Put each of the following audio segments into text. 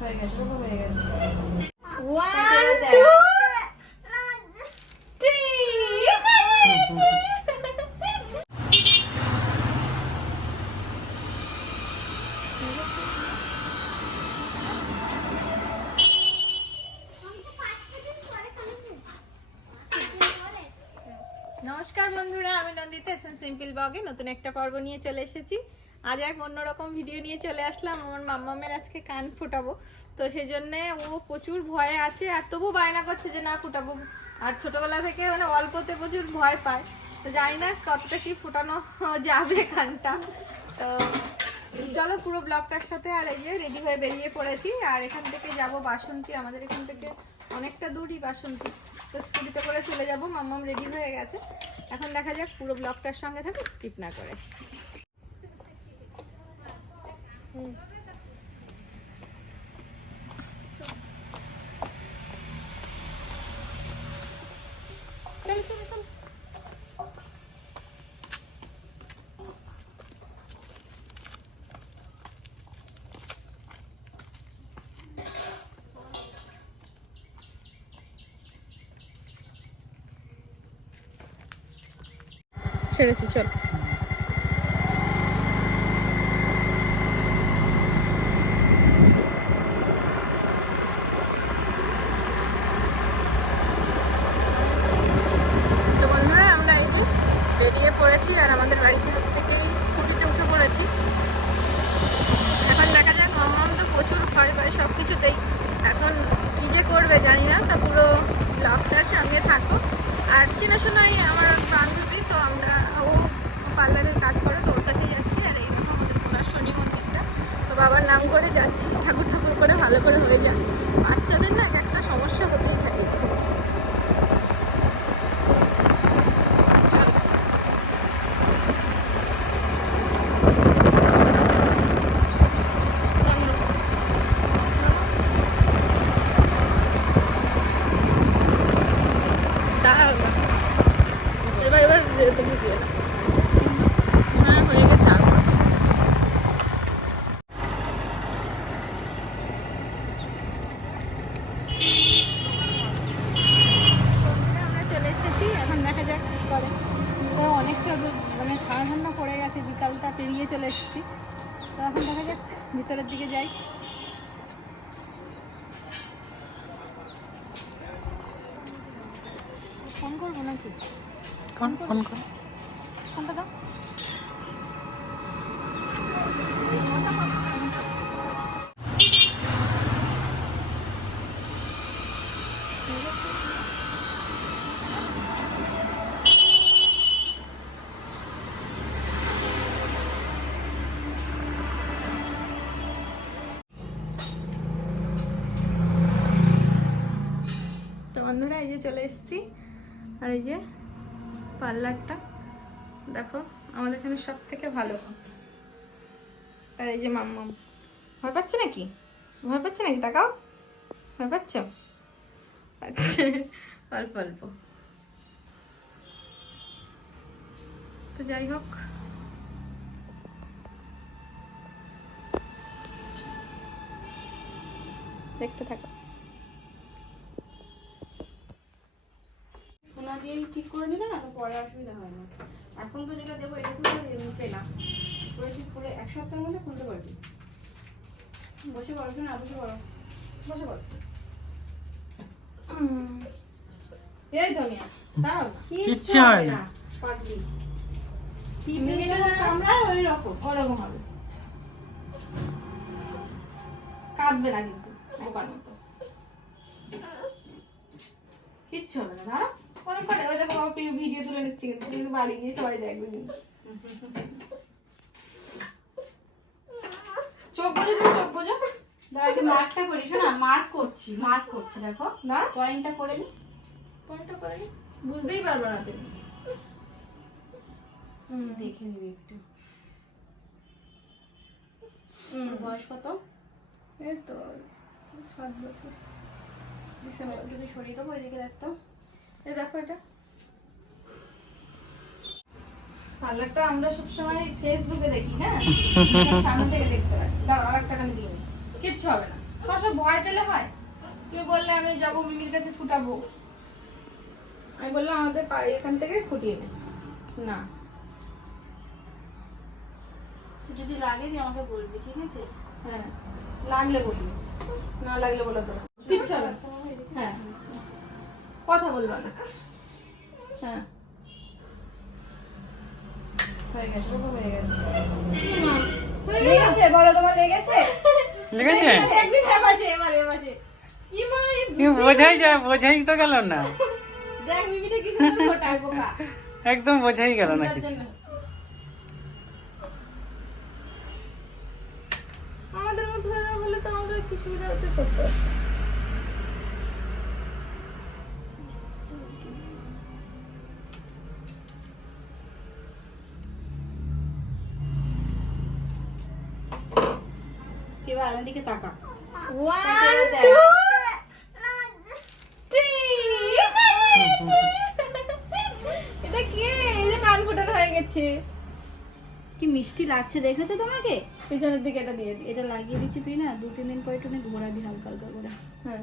হয়ে গেছে বাবা, হয়ে গেছে। 1 2 নমস্কার বন্ধুরা, আমি নন্দিতা সিম্পল ব্লগে নতুন একটা পর্ব নিয়ে চলে এসেছি। আজ এক অন্যরকম ভিডিও নিয়ে চলে আসলাম। আমার মাম্মামের আজকে কান ফোটাবো, তো সেই জন্যে ও প্রচুর ভয়ে আছে, আর তবু বায়না করছে যে না ফোটাবো। আর ছোটবেলা থেকে মানে অল্পতে প্রচুর ভয় পায়, তো জানি না কতটা কি ফোটানো যাবে কানটা। তো চলো পুরো ব্লগটার সাথে। আর এই যে রেডি হয়ে বেরিয়ে পড়েছি, আর এখান থেকে যাব বাসন্তী। আমাদের এখান থেকে অনেকটা দূরই বাসন্তী, তো স্কুটিতে করে চলে যাবো। মাম্মাম রেডি হয়ে গেছে, এখন দেখা যাক। পুরো ব্লগটার সঙ্গে থাকে, স্কিপ না করে। চল চল চল। ছেড়েছি, চল। তো বন্ধুরা, আমরা এই যে বেরিয়ে পড়েছি, আর আমাদের বাড়ি থেকেই স্কুটিতে উঠে পড়েছি। এখন দেখা যাক। মামাম তো প্রচুর ভয় পায় সব কিছুতেই, এখন কি যে করবে জানি না। তা পুরো ব্লগটার সঙ্গে থাকো। আর চেনাশোনাই আমার বান্ধবী, তো আমরা ও পার্লারের কাজ করে, তো ওর কাছেই যাচ্ছি। আর এই দেখো আমাদের পুরা শনি মন্দিরটা, তো বাবার নাম করে যাচ্ছি। ঠাকুর ঠাকুর করে ভালো করে হয়ে যাক। বাচ্চাদের না একটা সমস্যা হতেই থাকে। চল। দাঁড়াও না, এবার এবার বেরোতে ঢুকিয়ে না। হ্যাঁ, হয়ে গেছে। আর কত? আমরা চলে এসেছি, এখন দেখা যাক কি করে। তো অনেকটা মানে ঠান্ডা ঠান্ডা পড়ে গেছে, বিকালটা পেরিয়ে চলে এসেছি। তো এখন দেখা যাক, ভিতরের দিকে যাই। ফোন করবো নাকি? ফোন কর, ফোনটা দাও। তো বন্ধুরা, এই যে চলে এসেছি। আর এই যে পার্লারটা দেখো, আমাদের এখানে সব থেকে ভালো। আর এই যে মাম্মাম ভয় পাচ্ছে নাকি? ভয় পাচ্ছে নাকি? তাকাও, ভয় পাচ্ছ? আচ্ছা, অল্প অল্প। তো যাই হোক, দেখতে থাকো। সোনা দিয়েই ঠিক করে নিলে না, তো পরে অসুবিধা হয় না। এখন তো যেটা দেবো এটা তো নিতে না, করে ঠিক করে 1 সপ্তাহের মধ্যে খুলতে পারবি। বসে পড়ো শোনা, বসে পড়ো, বসে পড়ো। এই ধনিয়া দাঁড়াও না, কিচ্ছু হবে না। পাগলি আমরা ওই রকম ওরকম হবে, কাঁদবে না কিন্তু বোকার মতো। কিচ্ছু হবে না, দাঁড়া। অনেক করে ওই দেখো বাবা ভিডিও তুলে নিচ্ছে, কিন্তু বাড়ি গিয়ে সবাই দেখবে কিন্তু। চোখ বোঝো, তুমি চোখ বোঝো। দাঁড়া, একটু মার্কটা করিস না। মার্ক করছি দেখো না, পয়েন্টটা করে নি, পয়েন্টটা করে নি, বুঝতেই পারবে না তুমি। দেখে নিবি একটু। বয়স কত? এই তো 7 বছর। যদি সরিয়ে দেবো এদিকে দেখতাম। এই দেখো, এটা পার্লারটা আমরা সবসময় ফেসবুকে দেখি, হ্যাঁ সামনে থেকে দেখতে পাচ্ছি। দাঁড়াও, আরেকটা কানে দিয়ে নি, কিচ্ছু হবে না। সব ভয় পেলে হয়? তুমি বললে আমি যাবো মিমির কাছে ফুটাবো, আমি বললাম আমাদের এখান থেকে ফুটিয়ে নে। না, যদি লাগে যে আমাকে বলবি, ঠিক আছে? হ্যাঁ লাগলে বলবি, না লাগলে বলে দেবো, কিচ্ছু হবে না। হ্যাঁ কথা বলবো না। হ্যাঁ হয়ে গেছে, হয়ে গেছে। লেগেছে? বলো তোমার লেগেছে? লেগেছে? একদিন হ্যাঁ বাসে, এবারে বাসে। বোঝাই তো গেল না, দেখ মিমিটা কি সুন্দর ফোটায় বোকা। একদম বোঝাই গেল না তার কিছু। জন্য আমাদের মতো বলে তো আমরা কি সুবিধা হতে করতে। কি ভাই আমার দিকে তাকা। 1 দেখ। 2 এটা কি? এই যে কান ফুটানো হয়ে গেছে। কি মিষ্টি লাগছে দেখেছো তোমাকে? পিছনের দিকে এটা দিয়ে দিই। এটা লাগিয়ে দিচ্ছি, তুই না 2-3 দিন পরে একটু ঘোরাবি হালকা হালকা করে। হ্যাঁ,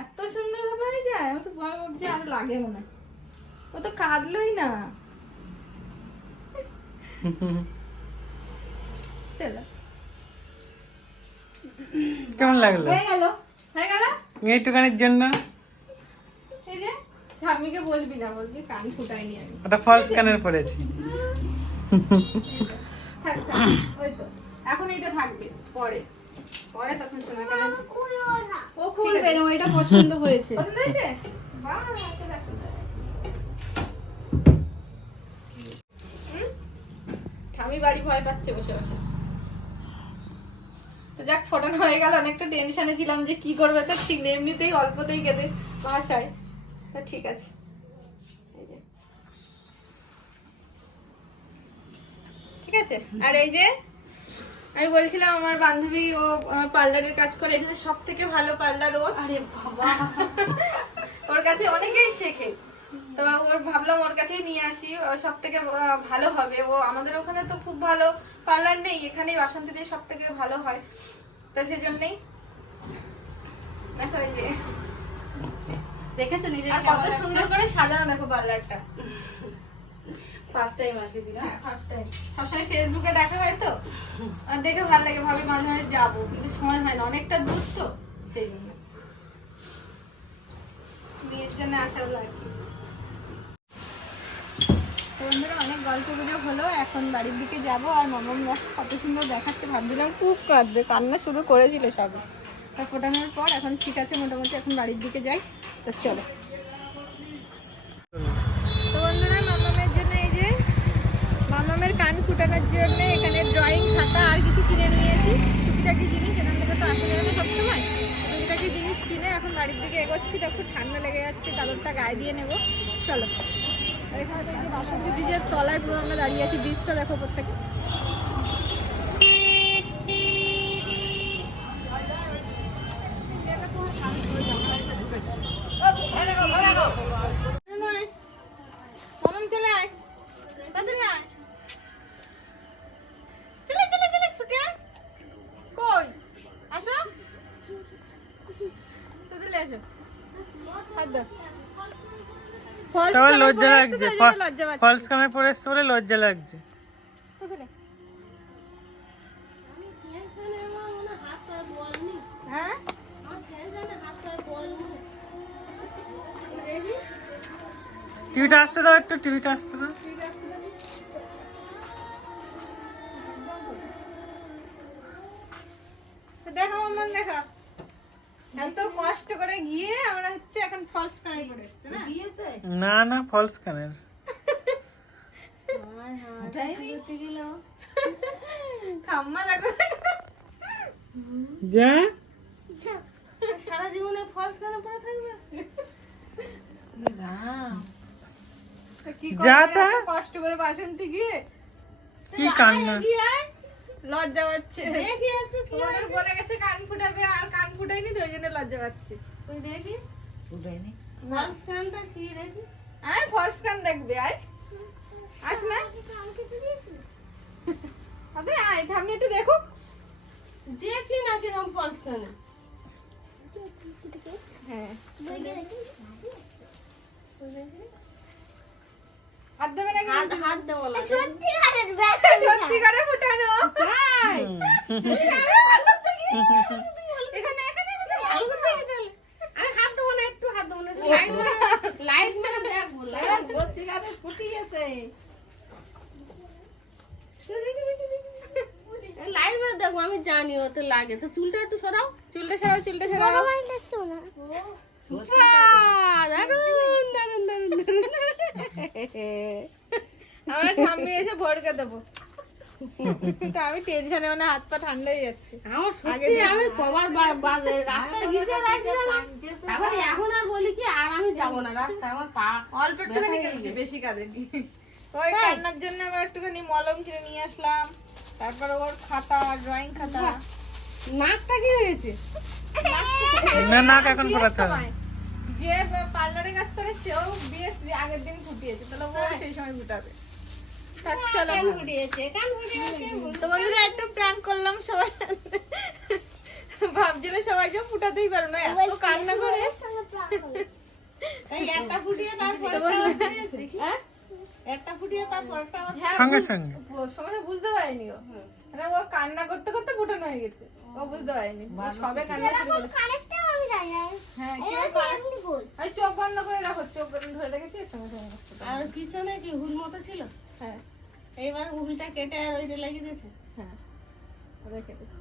এত সুন্দর ভাবে হয়ে যায়। আমি তো ভাবছি আরো লাগে মনে হয়। ও তো কাঁদলোই না। চলো, কেমন লাগলো হয়ে গেল। হয়ে গেল। এইটুখানির জন্য? এই যে ঠাম্মিকে বলবি না, বলবি কান ফুটাইনি আমি। ওটা ফলস কানের পড়েছি। থাক থাক, ওই তো এখন এটা থাকবে, পরে পরে তখন শোনা কানে ও খুলবে না, এটা পছন্দ হয়েছে। পছন্দ হয়েছে? বাহ, চলে আসো। ঠাম্মি বাড়ি ভয় পাচ্ছে বসে বসে। তো যাক, ফোটানো হয়ে গেল। অনেকটা টেনশনে ছিলাম যে কি করবে, তো ঠিক নেই, এমনিতেই অল্পতেই কেঁদে ভাষায়। তা ঠিক আছে। এই যে ঠিক আছে। আর এই যে আমি বলছিলাম আমার বান্ধবী ও পার্লারের কাজ করে, এখানে সব থেকে ভালো পার্লার ওর। আরে বাবা, ওর কাছে অনেকেই শেখে, তো ওর ভাবলাম ওর কাছেই নিয়ে আসি, সব থেকে ভালো হবে। ও আমাদের ওখানে তো খুব ভালো পার্লার নেই, এখানেই বাসন্তীতে সব থেকে ভালো হয়। তো সেজন্যই দেখো এই যে, দেখেছো নিজে আর কত সুন্দর করে সাজানো দেখো পার্লারটা। ফার্স্ট টাইম আসি দিনা। হ্যাঁ, ফার্স্ট টাইম। সবসময় ফেসবুকে দেখা হয় তো, আর দেখে ভালো লাগে, ভাবি মাঝে মাঝে যাবো, কিন্তু সময় হয় না, অনেকটা দূর তো, সেই জন্য বিয়ের জন্য আসা হলো আর কি। তো বন্ধুরা, অনেক গল্প গুজব হলো, এখন বাড়ির দিকে যাব। আর মামাম কত সুন্দর দেখাচ্ছে, ভাবছিলাম খুব কাঁদবে, কান্না শুরু করেছিল সবে। তা ফোটানোর পর এখন ঠিক আছে মোটামুটি, এখন বাড়ির দিকে যাই। তো চলো। তো বন্ধুরা, মামামের জন্য এই যে মামামের কান ফুটানোর জন্য এখানে ড্রয়িং খাতা আর কিছু কিনে নিয়েছি, টুকিটাকি জিনিস, এখান থেকে তো আসা যাবে না সবসময়। টুকিটাকি জিনিস কিনে এখন বাড়ির দিকে এগোচ্ছি। তো খুব ঠান্ডা লেগে যাচ্ছে, চাদরটা গায়ে দিয়ে নেবো। চলো। আর এখানে তো এই যে বাসন্তী ব্রিজের তলায় পুরো আমরা দাঁড়িয়ে আছি, ব্রিজটা দেখো প্রত্যেকে। মামাম চলে আয়, তাড়াতাড়ি আয়। চলে চলে চলে, ছুটে আয়। কই আসো, তাড়াতাড়ি আসো। হাত দাও। ফলস তোমার কালার লজ্জা পরে আসছে তো, লাগছে, ওই জন্য লজ্জা পাচ্ছি। ফলস কানের পরে এসছে বলে লজ্জা লাগছে। কোথায়? হ্যাঁ, টিভিটা আসতে দাও, একটু টিভিটা আসতে দাও। দেখো মাম্মাম, দেখো এত কষ্ট করে গিয়ে আমরা হচ্ছে এখন ফলস কালার পরে এসছে না। না না, ফলস কানের। ঠাম্মা দেখো, যা সারা জীবনে ফলস কেন পরে থাকবে? কি যা করবে তা। এত কষ্ট করে বাসন্তী গিয়ে, কি কান্না! লজ্জা পাচ্ছে। তোমাদের বলে গেছে কান ফুটাবে, আর কান ফুটাইনি তো, ওই জন্য লজ্জা পাচ্ছে। তুই দেখি ফলস কানটা কি দেখি? আয় ফলস কান দেখবে, আয় আস না, আবে আয়, ঠাম্মি একটু দেখো। দেখি এরকম পলস কেন? হ্যাঁ হাত দেবে নাকি? হাত দেবো না। সত্যি করে ফুটানো তাই? এখানে এখানে ভালো করে দেখে তাহলে। আমি হাত দেবো না, একটু হাত দেবো না। লাইট মেরে দেখবো, লাইট। সত্যিকারে ফুটিয়েছে। লাইট মেরে দেখবো, আমি জানি ওতে লাগে। তো চুলটা একটু সরাও। চুলটা সরাও চুলটা সরাও। বাহ, দারুণ, দারুণ, দারুণ, দারুণ। আমার ঠাম্মি এসে ভরকে দেবো। তো আমি টেনশনে মানে হাত পা ঠান্ডা হয়ে যাচ্ছে। আমার সত্যি আমি কবার রাস্তায় ভিজে রাখছিলাম। তারপরে এখন আর বলি কি আর আমি যাবো না রাস্তায়, আমার পা অল্প একটুখানি কেটেছে, বেশি কাঁদেনি। ওই কান্নার জন্য আবার একটুখানি মলম কিনে নিয়ে আসলাম। তারপর ওর খাতা, ড্রয়িং খাতা। নাকটা কি হয়েছে? না নাক এখন বিয়ের ফোটাতে হবে। সময় যে পার্লারে কাজ করে সেও বিয়ের আগের দিন ফুটিয়েছে, তাহলে ও সেই সময় ফুটাবে। থাক, চলো। কান ফুটিয়েছে, কান ফুটিয়েছে। তো বন্ধুরা একটু প্র্যাঙ্ক করলাম সবাই। ভাবছিল সবাই যে ফুটাতেই পারো না, এত কান্না করে। এই একটা ফুটিয়ে তারপর তো বন্ধুরা, হ্যাঁ? একটা ফুটিয়ে তারপর একটা আবার হ্যাঁ, সঙ্গে সঙ্গে সঙ্গে বুঝতে পারিনি ও। মানে ও কান্না করতে করতে ফুটানো হয়ে গেছে, ও বুঝতে পারিনি। ও সবে কান্না শুরু করেছে। হ্যাঁ, আমি চোখ বন্ধ করে রাখো, চোখ ধরে রেখেছি, এর সঙ্গে সঙ্গে ফুটানো। আর পিছনে কি হুল মতো ছিল? হ্যাঁ এইবার হুলটা কেটে আর ওইটা লাগিয়ে দিয়েছে। হ্যাঁ, ওদের কেটেছে।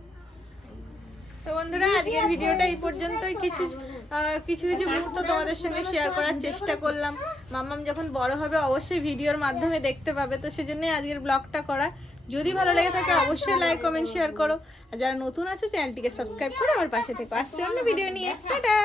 তো বন্ধুরা, আজকের ভিডিওটা এই পর্যন্তই। কিছু কিছু মুহূর্ত তোমাদের সঙ্গে শেয়ার করার চেষ্টা করলাম। মাম্মাম যখন বড় হবে অবশ্যই ভিডিওর মাধ্যমে দেখতে পাবে, তো সেজন্যই আজকের ব্লগটা করা। যদি ভালো লেগে থাকে অবশ্যই লাইক কমেন্ট শেয়ার করো, আর যারা নতুন আছে চ্যানেলটিকে সাবস্ক্রাইব করে আমার পাশে থেকো। আসছে অন্য ভিডিও নিয়ে। টাটা।